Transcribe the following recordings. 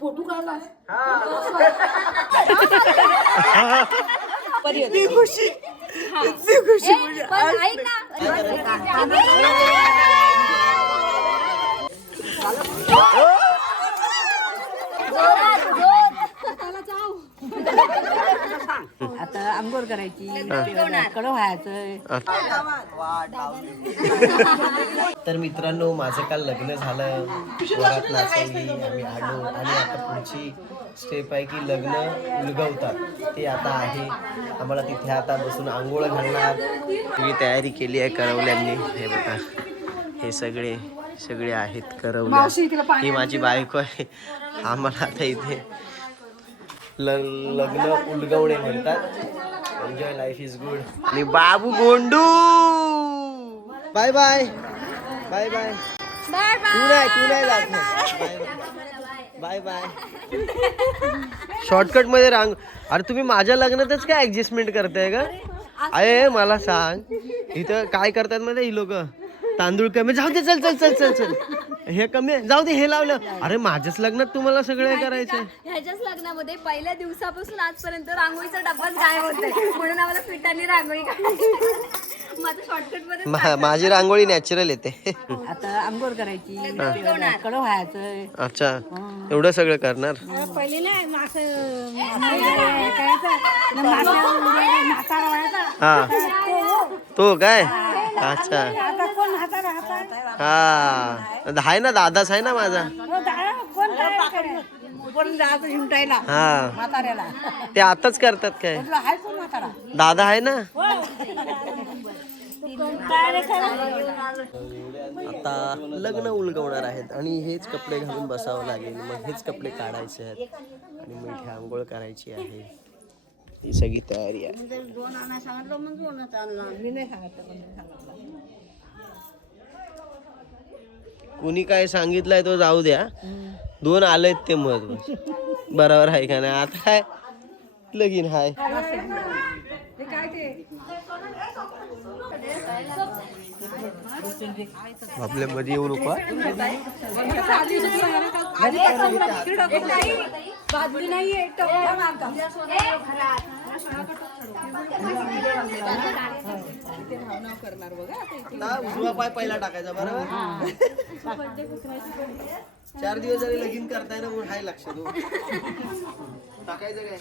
Photo काढला खुशी म्हणजे आता आंघोळ करायची कडं व्हायचं. तर मित्रांनो, माझं काल लग्न झालं, वरात नाचवली, आम्ही आलो आणि आता पुढची स्टेप आहे की लग्न उलगवतात ते आता आहे. आम्हाला तिथे आता बसून आंघोळ घालणार. मी तयारी केली आहे करवल्यांनी. हे बघा, हे सगळे आहेत करवल्या. ही माझी बायको आहे. आम्हाला आता इथे लग्न उलगवणे म्हणतात. Enjoy life is good. आणि बाबू गोंडू बाय बाय बाय बाय. तू नाही जात. Bye bye. शॉर्टकट मध्ये रांग. अरे तुम्ही माझ्या लग्नातच काय ऍडजस्टमेंट करताय का? अरे मला सांग, इथं काय करतात माहिती ही लोक? तांदूळ कमी, जाऊ दे, चल चल चल चल चल, हे कमी, जाऊ दे, हे लावलं. अरे माझ्याच लग्नात तुम्हाला सगळं करायचंय. ह्याच्याच लग्नामध्ये पहिल्या दिवसापासून आजपर्यंत रांगोळीचा डब्बाच गायब होतोय, म्हणून आम्हाला पिठाने रांगोळी काढायची. माझं शॉर्टकट मध्ये माझी रांगोळी नॅचरल येते. आता आंघोळ करायची कडं व्हायचं. अच्छा, एवढं सगळं करणार. पहिले नाही हा, तो काय? अच्छा, हा, आहे ना, दादाच आहे ना माझा. हा, म्हाताऱ्याला ते आताच करतात काय? दादा आहे ना. आता लग्न उलगवणार आहेत आणि हेच कपडे घालून बसावं लागेल. मग हेच कपडे काढायचे आहेत आणि मिठी आंघोळ करायची आहे. ही सगळी तयारी आहे. कुणी काय सांगितलंय तो जाऊ द्या. 2 आलेत ते महत्व. बरोबर आहे का नाही? आता काय लगीन हाय. आपल्या मध्ये येऊ नको. उजवा पाय पहिला टाकायचा. बरोबर. 4 दिवस जरी लगीन करताय ना, म्हणून हाय लक्षात. टाकायचं काय?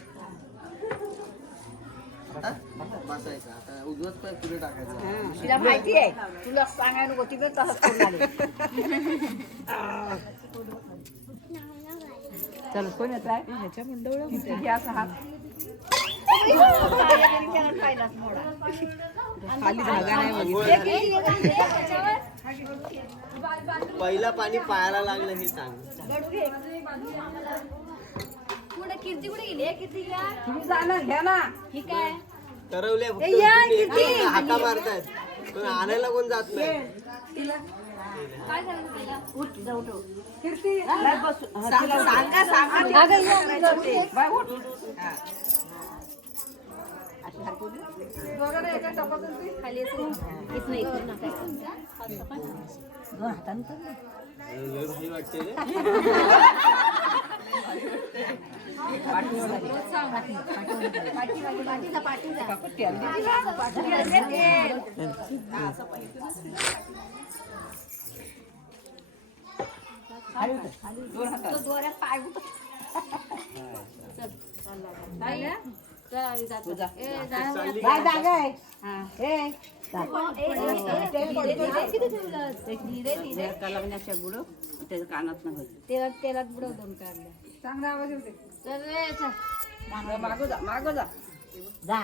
बसायचं. आता उजवाच पाय पुढे टाकायचा. तिला माहिती आहे, तुला सांगायला नको. तिला तसंच चल, कोण येत आहे ह्याच्या मंडळ असा हात खाली धागा नाही. पहिला पाणी पायाला लागलं हे सांग. कीर्ती कुठे गेली? कीर्ती घ्या, तुम्ही जाणार घ्या ना. ही काय ठरवले हाका मारतायत, पण आणायला कोण जात नाही. काय झालं पहिला? उठ जाऊ कीर्ती सांगा खाली वाटते रे. लग्नाच्या बुड त्याच्या कानात नाही. तेलात बुडव 2 काढल्या. चांगला आवाज येते. चल रे, चल. मागो जा, मागो जा, जा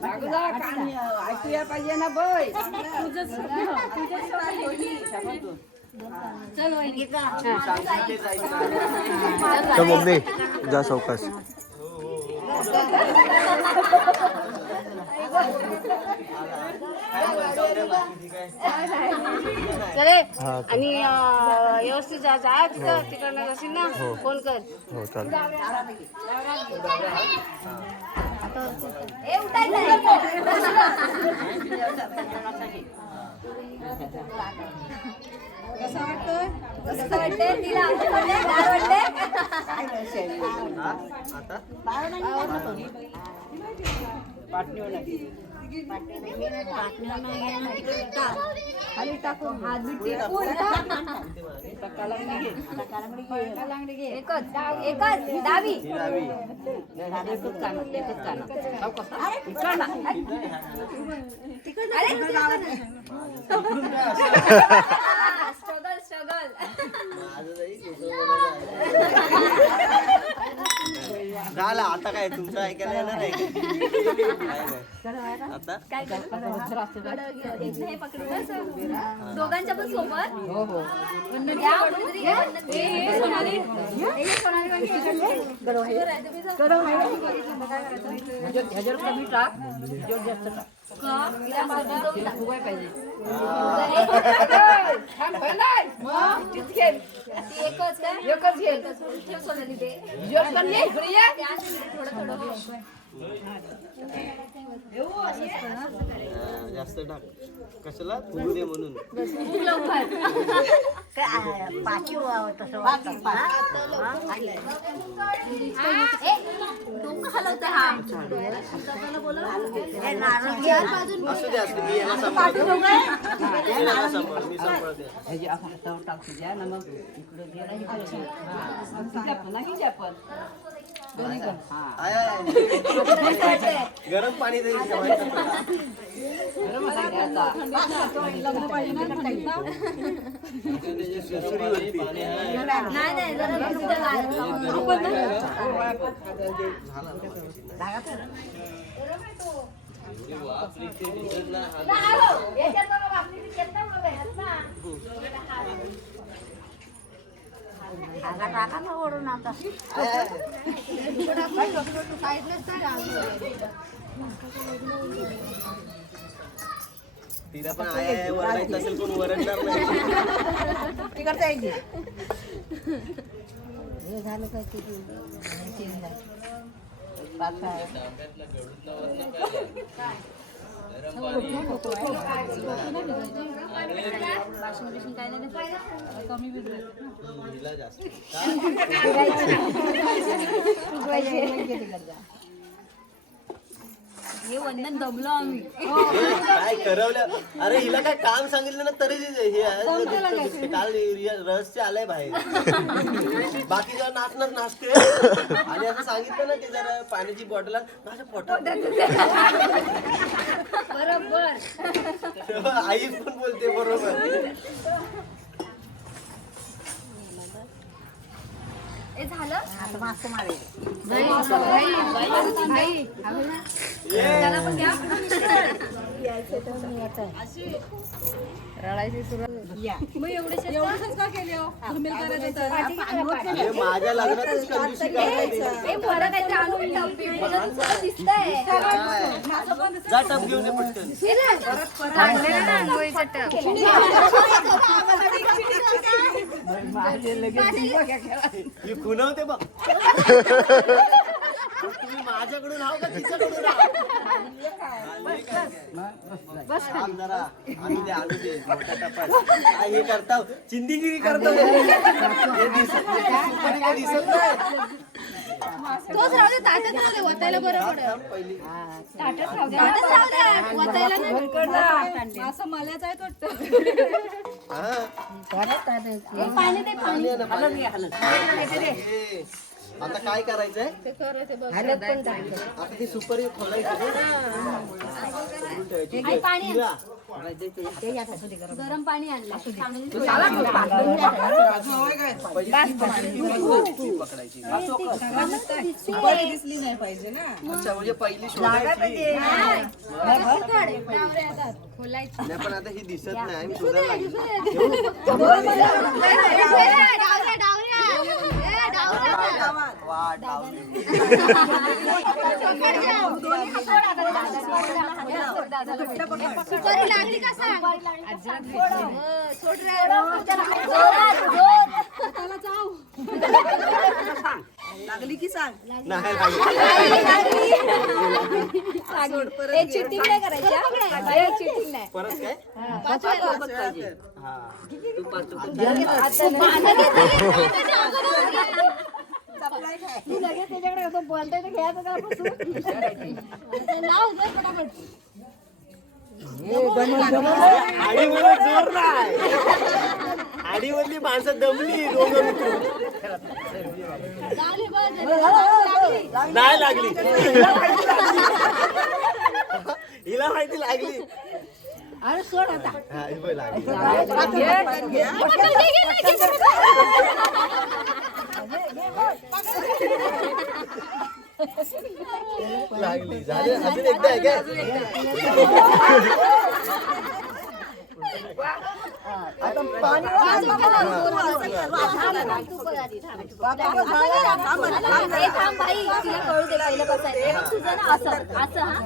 मागो जा. कान ऐकूया पाहिजे ना बाई. चल वहिनी. मम्मी जा सावकाश. चले आणि व्यवस्थित जा. तिथं तिकडनं असेल ना, फोन कर. हो चालेल. कसं वाटतंय तिला आवडतंय? गार वाटतंय? आता खाली टाकून हात बीत टेकून. एकच डावी. स्ट्रगल झालं आता काय तुमचं ऐकायला येणार आहे आता हे पकडू दोघांच्या पण सोबत. जास्त टाक कशाला फुगू दे म्हणून. असू दे असू दे मी याला सांभाळतो. मी सांभाळते. गरम पाणी देईल तिला पण आहे वरडायचं असेल कोण वरडणार नाही. हिला जास्त हे वंदन दमलो आम्ही. काय करवलं. अरे हिला काय काम सांगितलं ना तरी हे काल रसचे आलाय बाहेर. बाकी जेव्हा नाचणार नाचते आणि असं सांगितलं ना की जरा पाण्याची बॉटल माझ्या पोटात बरोबर. आई पण बोलते बरोबर. हे झालं त्याला पण घ्या. रडायची सुरुवात. मग एवढेच का केले हो? धमील करायचं तर. हे माझ्या लग्नातच कंजूसी करायची. हे बरं काहीतरी आणून टप्पी तुला दिसतंय. जा टप घेऊन ये पटकन. चांगले ना आंघोळीचं टप. मी खुनवते बघ. तुम्ही माझ्याकडून आहो का तिच्याकडून आहो? थांब जरा आणू दे मोठा टपास. काय हे करताव चिंदीगिरी करतो. हे दिसत नाही. तोच राहू दे ताटात राहू दे वतायला बरं पडेल. पहिली ताटात राहू दे वतायला नाही. असं मलाच आहे वाटतं. पाणी दे पाणी. आता काय करायचंय आता ती सुपारी खोलायची पाणी गरम पाणी आणलं. दिसली नाही पाहिजे ना. अच्छा म्हणजे पहिली शोधायची खोलायची. नाही पण आता ही दिसत नाही आम्ही शोधायला लागलो. लागली का सांग. लागली की सांग. नाही चिटिंग नाही करायची. चिटिंग नाही. परत काय तू लगेच त्याच्याकडे होतो बोलताय तर घ्यायचं का नाव दे फटाफट. आडीवर जोर नाही, आडीवरली माणसं दमली दोघं नाही लागली. हिला माहिती लागली. अरे सोड आता. हा, ही बघ लागली. लागली झाले. अजून एकदा आहे काय? आता पाणी थांब बाई तिला कळू दे पहिलं कसं आहे तुझं ना असं असं हा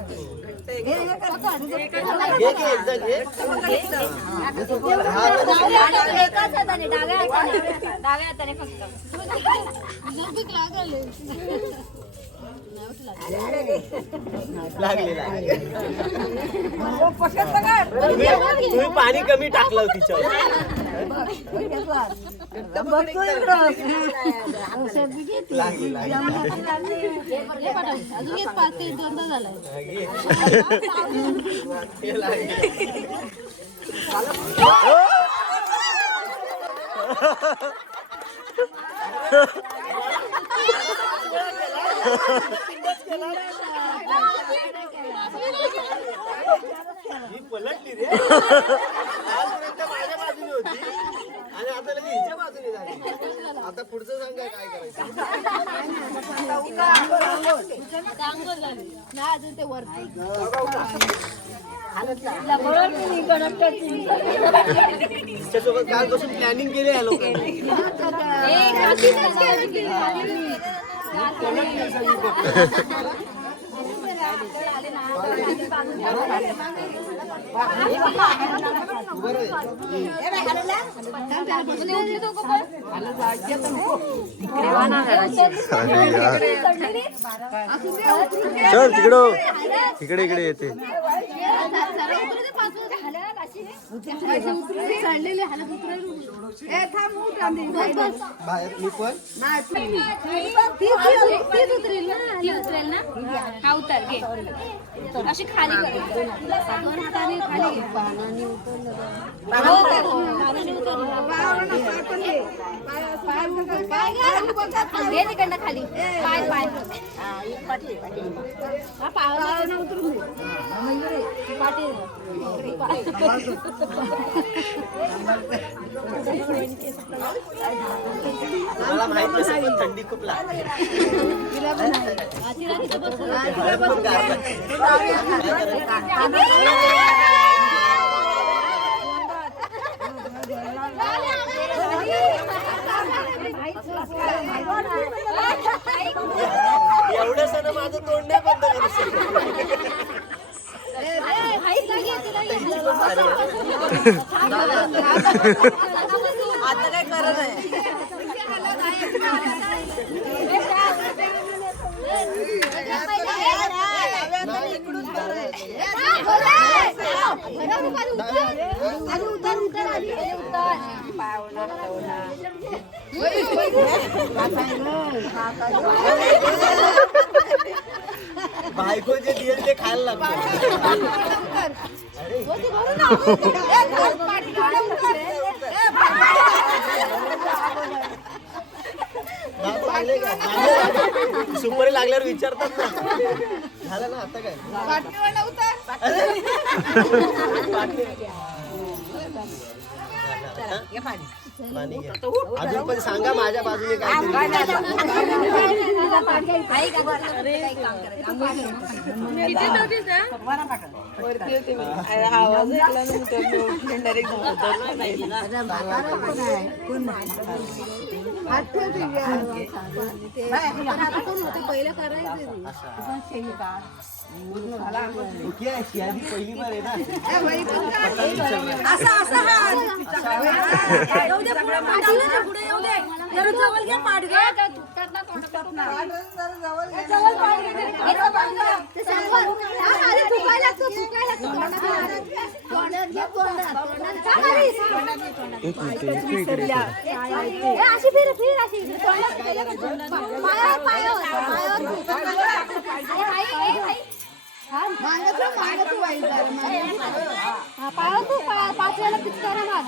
घे घे एकदा घे. एकाच हाताने डाव्या हाताने फक्त लागले लागले. तुम्ही पाणी कमी टाकलं तिच्यावर. लागली लागली. अजून एक 5 ते 2दा झालाय. हे लागले. ही पलटली रे. आजपर्यंत माझ्या बाजूने होती आणि आता लगेच हिच्या बाजूने झाली. आता पुढचं सांगा काय करायचं. अजून ते वरती तिच्यासोबत कालपासून प्लॅनिंग केली आहे लोकांनी. चल तिकडं इकडे इकडे येते. बाहेर मी पण ती उतरेल ना हा उतर घे अशी खाली घे तिकडनं खाली पाय पाय उतरून मला माहित नसेल पण थंडी खूप लागते. एवढं सण माझं तोंड नाही बंद करू शकत. आता काय करत आहे. बायको जे दिल ते खायला लागतं. सुपारी लागल्यावर विचारतात ना. झालं ना आता काय पाणी घ्या. अजून पण सांगा माझ्या बाजूने काय आवाज पहिलं करायचं पहिली बार आहे ना. एक मिनिट इकडे अशी फिर फिर अशी पाच वेळेला पिचकारा मार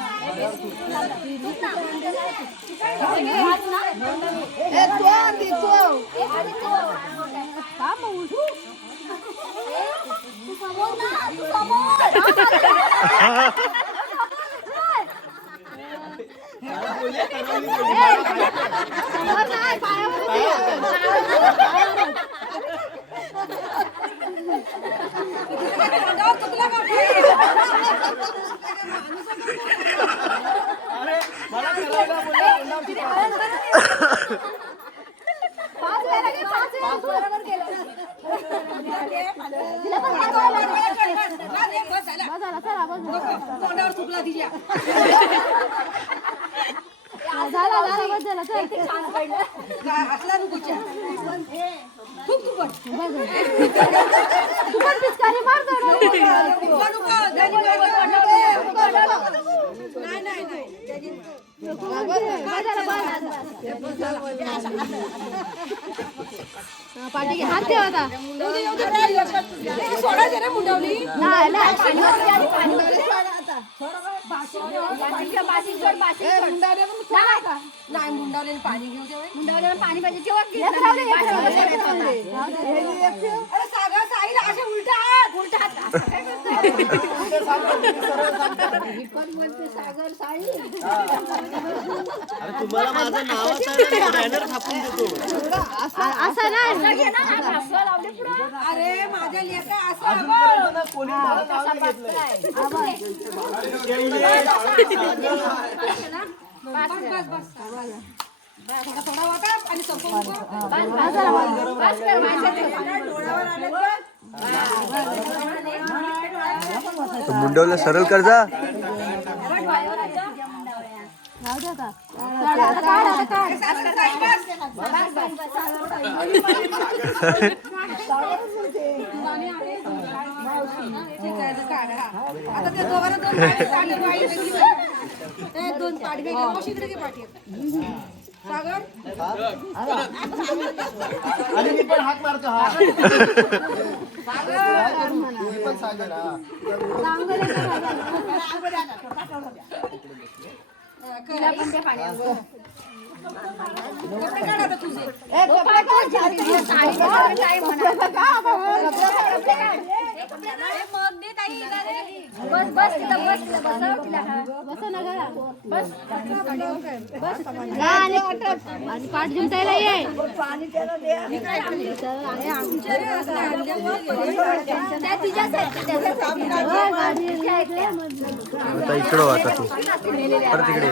पाठी हात ठेव आता पाणी पाहिजे तुम्हाला माझं नावाचं बॅनर छापून देतो असं नाही अरे माझ्या लेका असं कोणी मला नाव नाही थोडा होता आणि संपूर्ण मुंडवलं सरळ कर जा दोन पाडगे पाठी सागर आणि मी पण हात मारतो हा मी पण सागर आणि पाठ जिंकायला ये आता इकडं आता तू परत इकडे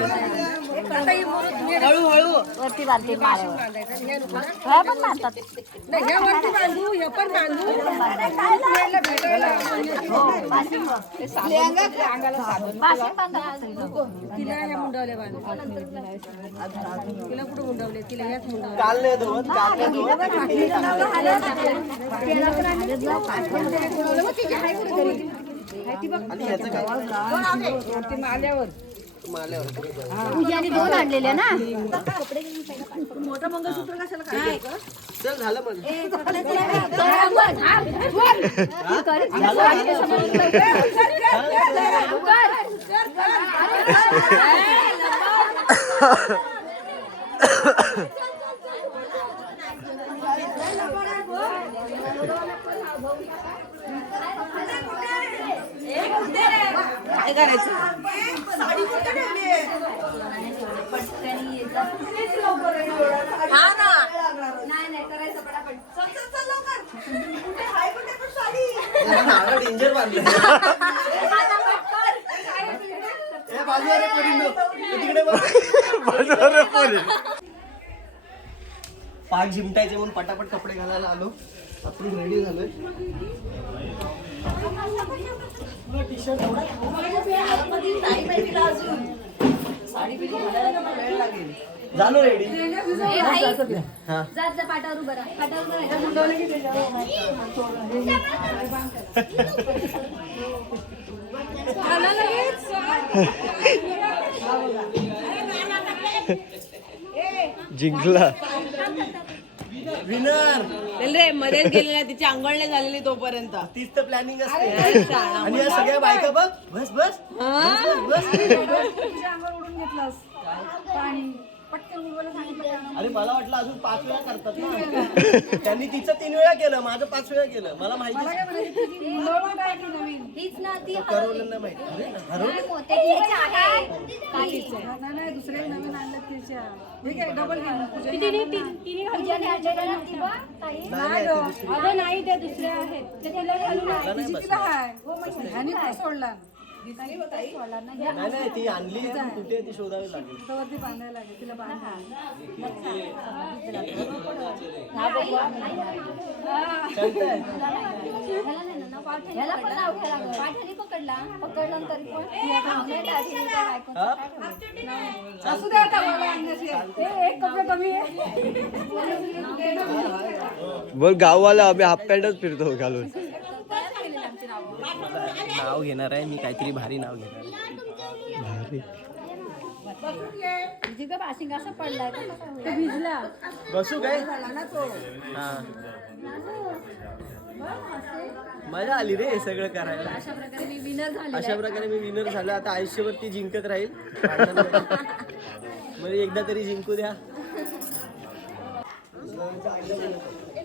हळूहळू वरती बांधते पण मारतात हे वरती बांधू हे पण बांधू तिला ह्या मुंडवल्या बांधू तिला कुठे मुंडवले तिला ह्याच मुंडवले काल नाही धुवत काल नाही आणि ह्याचं काय माल्यावर पूजाने दोन आणलेल्या ना मोठं मंगळसूत्र कशाला काय चल झालं मग काय करायचं हा ना डेंजर बांधलं बाजूला रे पोरींनो. तिकडे बघ. पाठ झिमटायचे म्हणून पटापट कपडे घालायला आलो. आपण रेडी झालोय. साडी बिडी घालायला वेळ लागेल. झालो रेडी. ए भाई, हा. जा जा पाटावर उभं राहा. पाटावर उभं राहा. जिंकला. विनर. रे मध्ये गेलेला तिची आंघोळ नाही झालेली तोपर्यंत. तीच तर प्लॅनिंग असते. आणि या सगळ्या बायका बघ बस बस बस. अरे मला वाटलं अजून 5 वेळा करतात ना. त्यांनी तिचं 3 वेळा केलं, माझं 5 वेळा केलं. मला माहिती हीच ना ती करवलं नाही माहिती. अरे हरवलं. काय मोत्याची आहे. पूजा घ्यायच्या ना ती बा, ताई. नाही, ती दुसरी. नाही त्या दुसऱ्या आहेत त्या तिला घालून आहे. मला नाही बसलं. नाही नाही ती आणली कुठे ती शोधावी लागेल. चालतंय. ह्याला पण नाव घ्यायला लागलं. पाठाने पकडला तरी पण हा? बोल गाववाला आम्ही हाफ पॅन्टच फिरतो घालून. नाव घेणार आहे मी, काहीतरी भारी नाव घेणार आहे. असं पडलाय भिजला. बसू काय? हा मजा आली रे हे सगळं करायला. अशा प्रकारे मी विनर झाले. अशा प्रकारे मी विनर झालो. आता आयुष्यभर ती जिंकत राहील. म्हणजे एकदा तरी जिंकू द्या.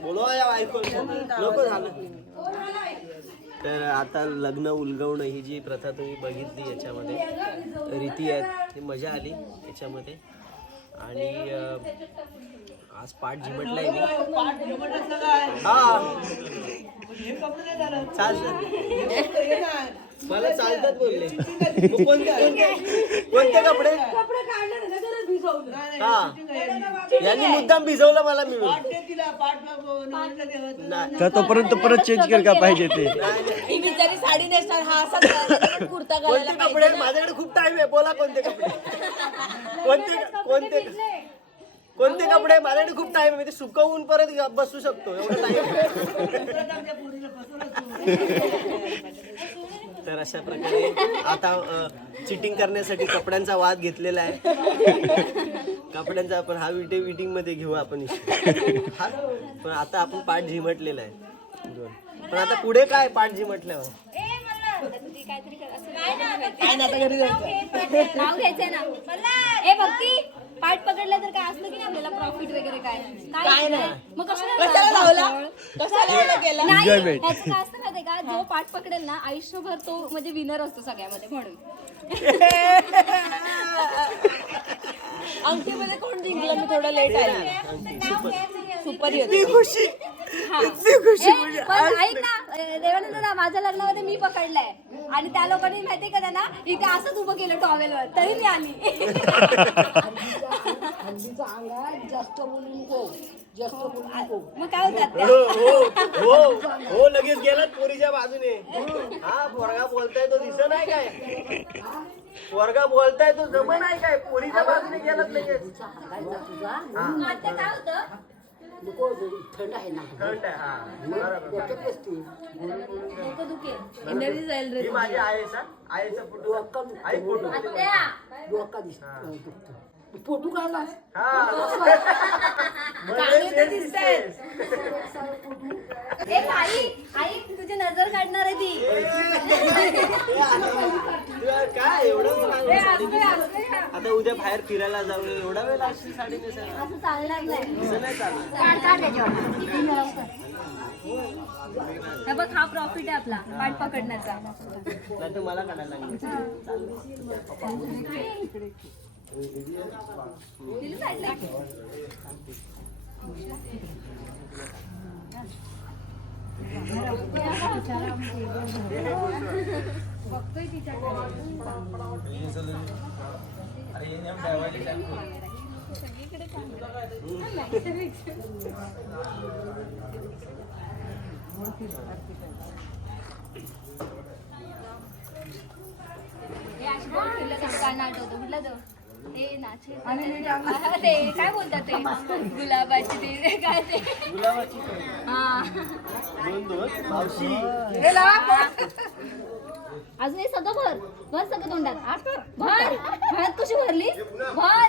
बोलवा या बायको नको झालं. तर आता लग्न उलगवणं ही जी प्रथा तुम्ही बघितली याच्यामध्ये रीती आहेत, ती मजा आली याच्यामध्ये. आणि आज पाठ जिमटलाय मी. हा चालतं, मला चालतात बोलले. मग कोणते कपडे? हा यांनी मुद्दाम भिजवलं मला मिळून. तर तोपर्यंत परत चेंज कर का पाहिजे ते. ही बिचारी साडी नेसणार, हा असा कुर्ता कोणते घालायला कपडे? माझ्याकडे खूप टाइम आहे, बोला कोणते कपडे? कोणते कोणते कपडे? माझ्याकडे खूप टाइम आहे, मी ते सुकवून परत बसू शकतो एवढं टाइम. तर अशा प्रकारे आता चिटिंग करण्यासाठी कपड्यांचा वाद घेतलेला आहे. कपड्यांचा आपण हा मीटिंग मध्ये घेऊ आपण. पण आता आपण पाठ झिमटलेला आहे. पण आता पुढे काय पाठ झिमटल्यावर? नाव घ्यायचंय ना. ए भक्ती, पाठ पकडलं तर काय असतं की नाही आपल्याला प्रॉफिट वगैरे काय नाही. मग कशाला लावला? कशाला केला? नाही, Enjoyment. ह्याचं काय असतं माहितीये का, जो पाठ पकडेल ना आयुष्यभर तो म्हणजे विनर असतो सगळ्यामध्ये. म्हणून अंगठीमध्ये कोण जिंकलं? मी थोडं लेट आले. सुपर खुशी. हा. ए, पण ऐक ना देवानंद ना, माझ्या लग्नामध्ये मी पकडलाय आणि त्या लोकांनी माहितीये का त्यांना इथे असंच उभं केलं टॉवेलवर, तरी मी आली. मग काय होतात हो लगेच गेलात पोरीच्या बाजूने. हा पोरगा बोलताय तो दिसत नाही काय? पोरगा बोलताय तो जम नाही काय? पोरीच्या बाजूने गेलात लगेच. आता काय होतं, थंड आहे ना. थंड आहे, हा. बरोबर. डोकं दुखेल. इंटरव्ह्यू जाईल रे. ही माझी आईचा फोटो. आई फोटो. आत्या, डोका दिसतो. फोटो काढला. ए आई, आई तुझी नजर काढणार आहे ती. काय एवढं आता उद्या बाहेर फिरायला जाऊ, एवढा वेळ अशी साडी नेसायला असं चालणार नाही. असं नाही चालणार. काढ काढ त्याच्यावर. हे बघ, हा प्रॉफिट आहे आपला पाठ पकडण्याचा. नाही तर मला काढायला लागेल. दिली साईडला. बघतोय तिच्याकडे. सगळीकडे आठवतो कुठला तो ते नाचे ते काय बोलतात ते गुलाबाची ते काय ते गुलाबाची हा मावशी अजून हे सगळं भर सगळं तोंडात भर हळद कशी भरली भर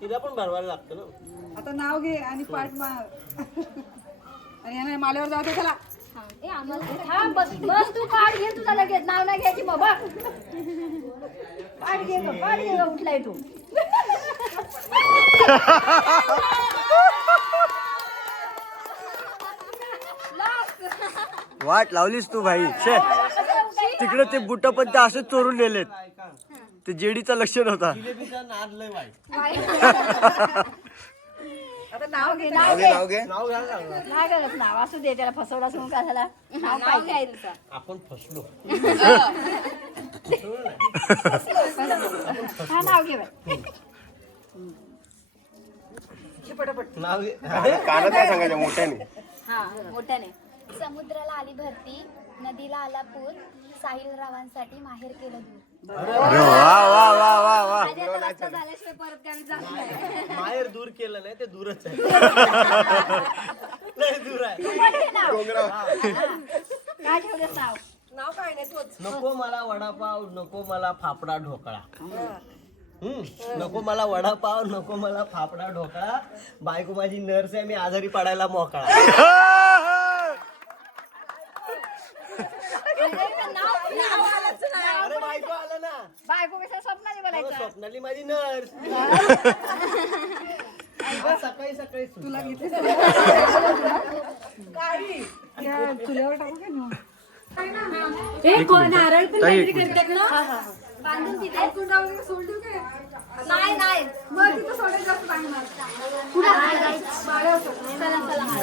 तिला पण भरवायला लागतं ना. आता नाव घे आणि पाठ मार आणि यांना माल्यावर जाऊ दे चला. ए आम्हाला बस तू काढ घे तुझा लगेच नाव नाही घ्यायची बाबा काढ घे उठलाय तू वाट लावलीस तू भाई शे तिकडे ते बुट पण ते असं चोरून नेलेत. ते जेडीचा लक्ष नव्हता. जिलेबीचा नाद लय वाईट. आता नाव घे नाव घे. नाव घ्यायला लागणार. नाही गरज नाव असू दे त्याला फसवला म्हणून काय झाला नाव घ्यायचं आपण फसलो. हा नाव घे बाई नाव घे. कानात काय सांगायचं मोठ्याने. हा मोठ्याने समुद्राला आली भरती नदीला आला पूर साहिल रावांसाठी माहेर केलं दूर अरे वा वा वा वा वा. झाल्याशिवाय परत काय जात नाही माहेर दूर केलं नाही ते दूरच आहे. लय दूर आहे. काय ठेवलं नाव नाव काय नाही तोच. नको मला वडापाव नको मला फाफडा ढोकळा. नको मला वडापाव नको मला फाफडा ढोकळा. बायको माझी नर्स आहे मी आजारी पडायला मोकळा. अरे बायको आलं ना. बायको कसं स्वप्नाने बोलायचं स्वप्नाली माझी नर्स. सकाळी सकाळी तुला चुल्यावर टाकू काय ना. नारळ पण काहीतरी करतात ना बांधून तिथे सोडू काय नाही मग तिथं सोडायचं जास्त चांगलं.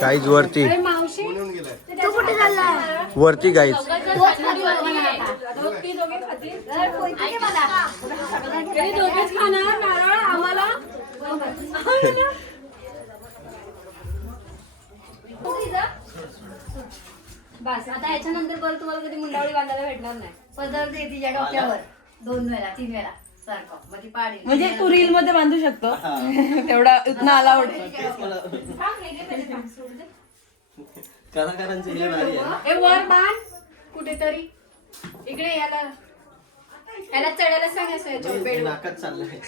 गाईज वरती मावशी तू कुठे चालला वरती गाईज. दोघेच खाणार नारळ आम्हाला बस आता याच्यानंतर परत तुम्हाला कधी मुंडावळी बांधायला भेटणार नाही पदर दे तिच्या डोक्यावर 2 वेळा 3 वेळा सारखं म्हणजे पाडी म्हणजे तू रील मध्ये बांधू शकतो तेवढा इतना अलाउड. कलाकारांचे हे भारी आहे. हे वर बांध कुठेतरी इकडे याला चढायला सांगायचं हे नाकात चाललंय.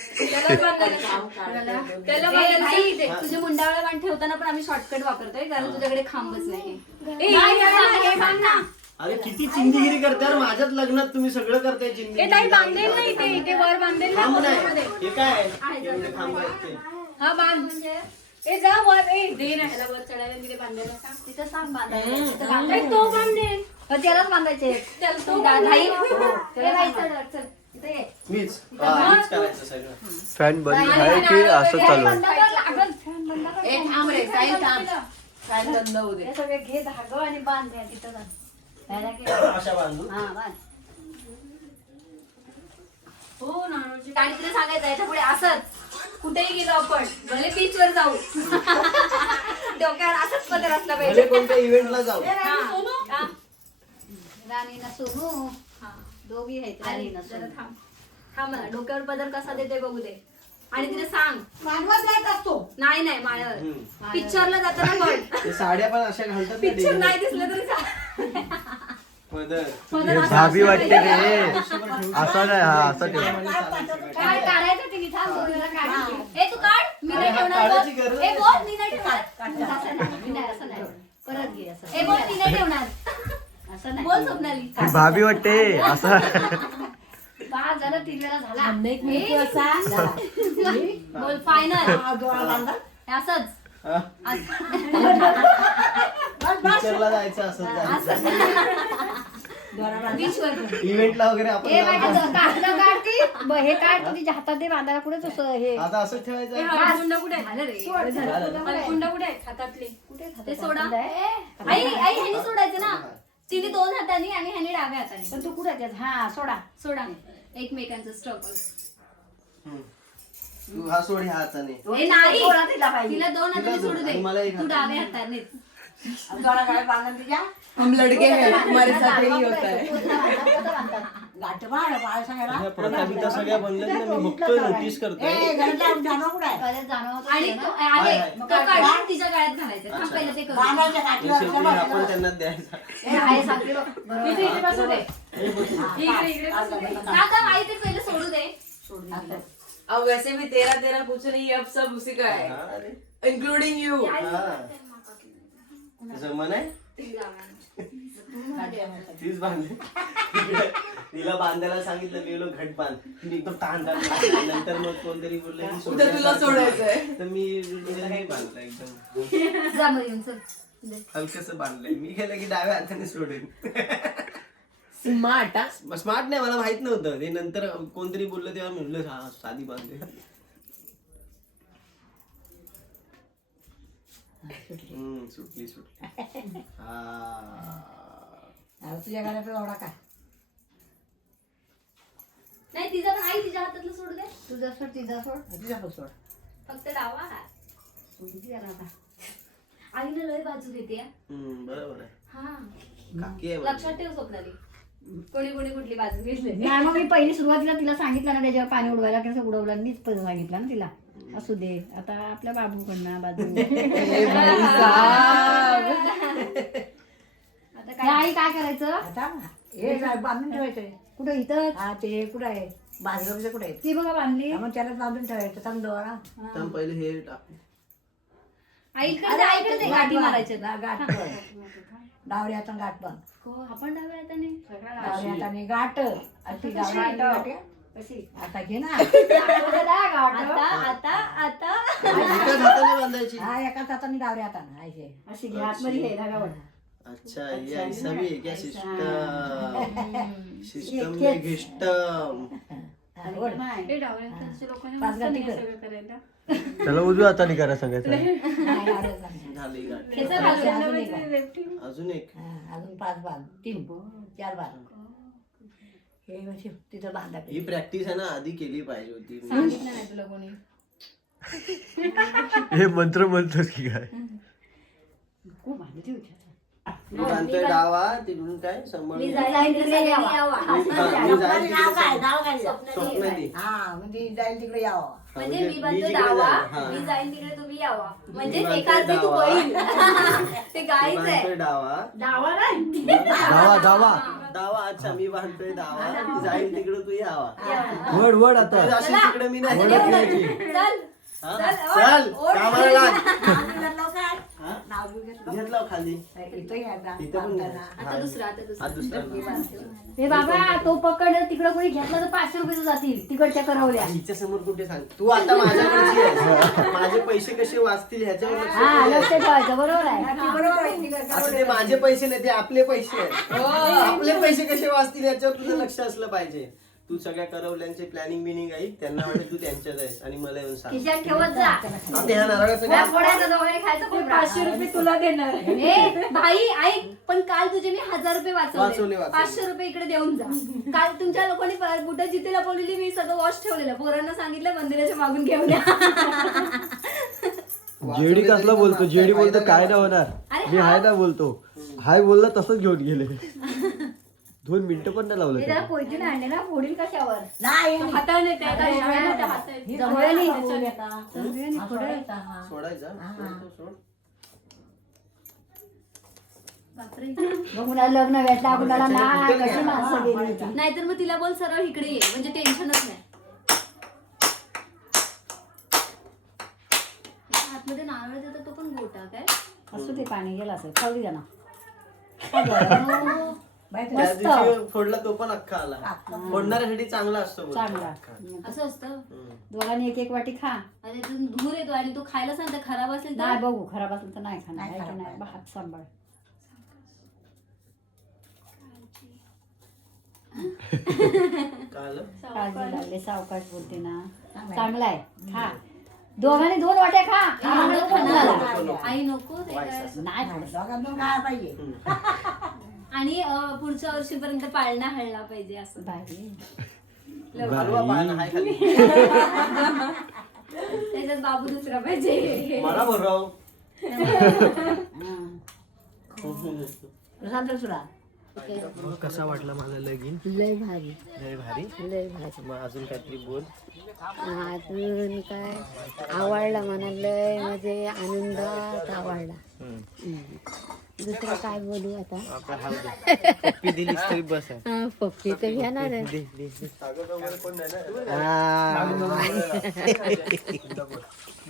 त्याला बांधायला सांगितले तुझे मुंडावळा बांध ठेवताना पण आम्ही शॉर्टकट वापरतोय कारण तुझ्याकडे खांबच नाही हे बांध ना अरे किती चिंदीगिरी करताय यार. माझ्याच लग्नात तुम्ही सगळं करताय चिंदीगिरी. ताई बांधेल नाही ते वर बांधेल ना खांब नाही. हे काय एवढे खांब आहेत ते. हा बांध ए जा वर ए दे ना ह्याला वर चढायला तिथे बांधायला सांग तिथं सांग बांधायला तिथं बांधाय तो बांधेल त्यालाच बांधायचे त्याला तो धाई चल इथे ये. मीच मीच करायचं सगळं. फॅन बंद आहे की असं चालू आहे. ए थांब रे साईल थांब साईल बंद होऊ दे हे सगळे घे धागं आणि बांध द्या तिथं बांध. ह्याला घे. अशा बांधू. हा बांध हो नारळची आणि तिथे सांगायचं याच्या पुढे असंच कुठेही गेलो आपण भले बीच वर जाऊ डोक्यावर असंच पदर असला भले पाहिजे कोणत्या इव्हेंटला जाऊ. राणी ना सोनू दोघी आहेत राणी ना सोनू. थांब मला डोक्यावर पदर कसा देते बघू दे आणि तिथे सांग मानवात जात असतो. नाही माळ्यावर पिक्चरला जाताना बघ ते साड्या पण अशा घालतात ना पिक्चर डेली. नाही दिसलं तरी चालेल. पदर. पदर असं भाभी असलं वाटते पाहिजे. रे असा नाही हा असा ठेव. काय काढायचं ते थांब दोघीला काढ. ए तू काढ मी नाही ठेवणार काढायची बोल. गरज ए बोल मी नाही ठेवणार असं नाही, असं नाही. परत घे असं ए बोल मी नाही ठेवणार असं नाही बोल स्वप्नाली ती भाभी वाटते असं. पाच जरा 3 वेळा झाला बोल फायनल असंच हा? पिक्चरला जायचं असं बीचवर इव्हेंटला वगैरे आपण ए जाऊ. माझ्या काढलं काढती हे काढ तू तिच्या हातात दे बांधायला कुठे तसं हे आता असं ठेवायचं. हळकुंड कुठे झालं रे हळकुंड कुठे हातातली ते सोडा आई ह्यानी सोडायचं ना तिने 2 हाताने आणि ह्याने डाव्या हाताने पण तू कुठे हा सोडा सोडा एकमेकांचं स्ट्रगल तू हा सोड ह्या हाताने. ए नाही सोडा तिला पाहिजे तिला 2 हाताने तिला सोडू दोन दे आणि मला एक तू हाताने. डाव्या हाताने हम लड़के हैं हमारे साथ यही होता है ह्या प्रथा बिथा सगळ्या बंद ना, मी बघतोय, नोटीस करतोय. आणि तो आहे तो काढून तिच्या गळ्यात घालायचं. थांब पहिलं ते करू. हे शेवटी आपण त्यांना द्यायचा. हे आहे सांगते बघ. इकडे बसू दे. इकडे बसू दे. आता आई ते पहिलं सोडू दे. अब वैसे भी तेरा कुछ नहीं है, अब सब उसी का है हा, अरे. इंक्लूडिंग यू जमन आहे तीच बांधली. तिला बांधायला सांगितलं, मी गेलो घट बांध, मी एकदम ताण नंतर मग कोणतरी बोललं की उद्या तुला सोडायचंय. तर मी हे बांधलं एकदम जा मग येऊन चल. हलकस बांधलंय. मी गेलं की डाव्या हाताने सोडेन. स्मार्ट स्मार्ट नाही, मला माहित नव्हतं ते. नंतर कोणतरी बोललं तेव्हा म्हणलं हा साधी बांधले. सुटली हा तुझ्या घरात एवढा काय नाही तिचा पण आई तिच्या हातातलं सोडू दे. तुझा सोड तिचा सोड तिचा पण सोड फक्त डावा हात. सोडती जरा आता. आईला लय बाजू देते हा. बरोबर आहे. हा काकी आहे माझी. लक्षात ठेव स्वप्नाली. कोणी कोणी कुठली बाजू घेतली. नाही मग मी पहिली सुरुवातीला तिला सांगितलं ना त्याच्यावर पाणी उडवायला कसं उडवलं मीच पण सांगितलं ना तिला असू दे आता आपल्या बाबूकडनं बाजू आता काय आई काय करायचं आता हे बांधून ठेवायचं कुठं इथं हा ते कुठं आहे बाजूला कुठे आहे ती बघा बांधली मग त्याला बांधून ठेवायचं थांब पहिले हे टाक. आईकडे गाठी मारायचे. गाठ डावऱ्या हाताने गाठ पण आपण डाव्या हाताने डावऱ्या हाताने गाठ अशी डावऱ्या कशी आता घे ना आता आता एकाच हाताने बांधायची. हा एकाच हाताने डावऱ्या हाताने अशी घे आतमध्ये घे धागावर अच्छा ये ऐसा भी है क्या सिस्टम सिस्टम में घिष्टम. हे डाव्या हाताच्या लोकांनी पाच मस्त गाठी नाही कर. सगळं करायला. त्याला उजव्या हाताने करा सांगायचं. झाली गाठ. ह्याचं घालून अजून एक अजून 5 बांध 3 4 बांध हे म्हणजे तिथं बांधा ही प्रॅक्टिस आहे ना, आधी केली पाहिजे होती. सांगितलं नाही तुला कोणी. हे मंत्र म्हणतोस की काय? खूप बांधली होती मी बांधतोय डावा, तिकडून काय समोर मी जाईन तिकडे यावा. स्वप्नाली. हा म्हणजे जाईल तिकडे यावं म्हणजे मी मी बनतो जिकडे डावा, जाईन. हा. मी जाईन तिकडे तुम्ही यावा. म्हणजे मी एका बांधतोय तू डावा. बैल. ते मी गाईच आहे. बांधतोय डावा डावा नाही. धावा धावा डावा. अच्छा मी बांधतोय डावा, मी जाईन तिकडे तू यावा. वड वड आता तू जाशील तिकडे मी नाही. चल हा? चल, चल कामाला लाग. नाव घेतलं घेतलं खाली. इथं यायला इथं पण नाही. आता दुसरा आता हा, दुसरा. दुसरा. हे बाबा तो पकड तिकडं कोणी घेतला तर 500 रुपये जातील तिकडच्या करवल्या हिच्या समोर कुठे सांग तू आता माझ्याकडची आहेस. माझे पैसे कसे वाचतील ह्याच्यावर लक्ष हा ठेव. लक्ष ठेवायचं बरोबर आहे असं ते माझे पैसे नाही, ते आपले पैसे आहेत. आपले पैसे कसे वाचतील याच्यावर तुझं लक्ष असलं पाहिजे. तू सगळ्या करवल्यांचे प्लॅनिंग बिनिंग ऐक, त्यांना वाटेल तू त्यांच्यात आहेस आणि मला येऊन सांग. खिशात ठेवत जा. आता ह्या नारळाचं या काय? फोड्याचं दोघांनी खायचं खूप 500 रुपये तुला देणार. ए भाई ऐक, पण काल तुझे मी 1000 रुपये वाचवले. 500 रुपये इकडे देऊन जा. काल तुमच्या लोकांनी बुटं जिथे लपवलेली मी सगळं वॉश ठेवलेलं. पोरांना सांगितलं मंदिराच्या मागून घेऊन या. जेडी कसला बोलतो? जेडी बोलतो काय ना होणार, अरे मी हाय ना बोलतो. हाय बोलला तसंच घेऊन गेले. 2 मिनिटं पण नाही लावलं हे त्याला. जरा पोयती आणले ना फोडील कशावर हाताने ते काय शिवायला हाताने. जमवायला सोडायचा सोड. कुणाला लग्न भेटला कुणाला ना कशी माणसं गेली होती नाहीतर मग तिला बोल सरळ इकडे ये, म्हणजे टेन्शनच नाही. आतमध्ये नारळ देतो तो पण गोटा काय. असू ते पाणी गेला असं खाऊ द्या ना त्या दिवशी फोडला तो पण अख्खा आला. फोडणाऱ्यासाठी चांगला असतो बोलतो. चांगला असं असतं. दोघांनी एक वाटी खा आणि त्यातून धूर येतो आणि तो खायला सांगता खराब असेल नाही तर बघू खराब असेल तर नाही खाणार आहे की नाही हात सांभाळ कळलं? काळजी लागले सावकाश बोलते ना चांगला आहे खा दोघांनी 2 वाट्या खा आम्हाला नको खायला. आई नको ते काय. नाही खायला पाहिजे आणि पुढच्या वर्षीपर्यंत पाळणा हळला पाहिजे असं. हलवा पाहणं हाय खाली. त्याच्यात बाबू दुसरा पाहिजे. मला भराव. सांगतो तुला कसा वाटला माझा लगीन? लय भारी लय भारी. लय भारी. मग अजून काहीतरी बोल. अजून काय आवडला मला लय म्हणजे आनंदात आवडला. दुसरं काय बोलू आता. आपला हाव दे. पप्पी दिलीस तरी बस आहे. हा, पप्पी तर घेणार आहे. दे, दे, दे.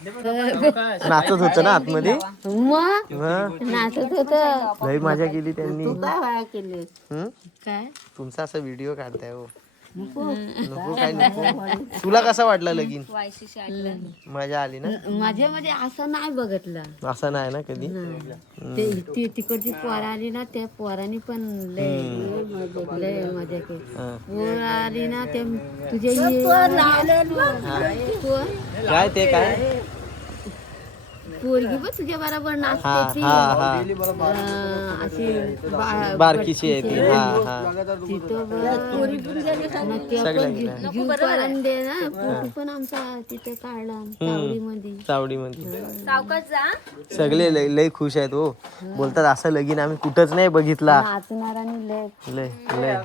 नाचत होत ना आतमध्ये. मग मग नाचत होत. लई मजा केली त्यांनी. काय वाया केले हं? काय तुमचा असा व्हिडिओ काढताय हो. नको काय नको. तुला कसा वाटला लगीन? वायशीची आठवण. मजा आली ना? माझ्या मध्ये असं नाही बघितलं. असं नाही ना कधी. ते तिकडची पोरं आली ना त्या पोरांनी पण लय लय मजा केली. पोर आली ना ते तुझे काय ते काय पोरगी पण तुझ्या बरोबर नाचते हा ती. हा हा अशी बारकीची आहे ती. हा हा तिथं जीव करून दे ना. फोटो पण आमचा तिथे काढला चावडीमध्ये. चावडीमध्ये. सावकाश जा. सगळे लय खुश आहेत हो. बोलतात असं लगीन आम्ही कुठंच नाही बघितला. नाचणार आणि लय लय लय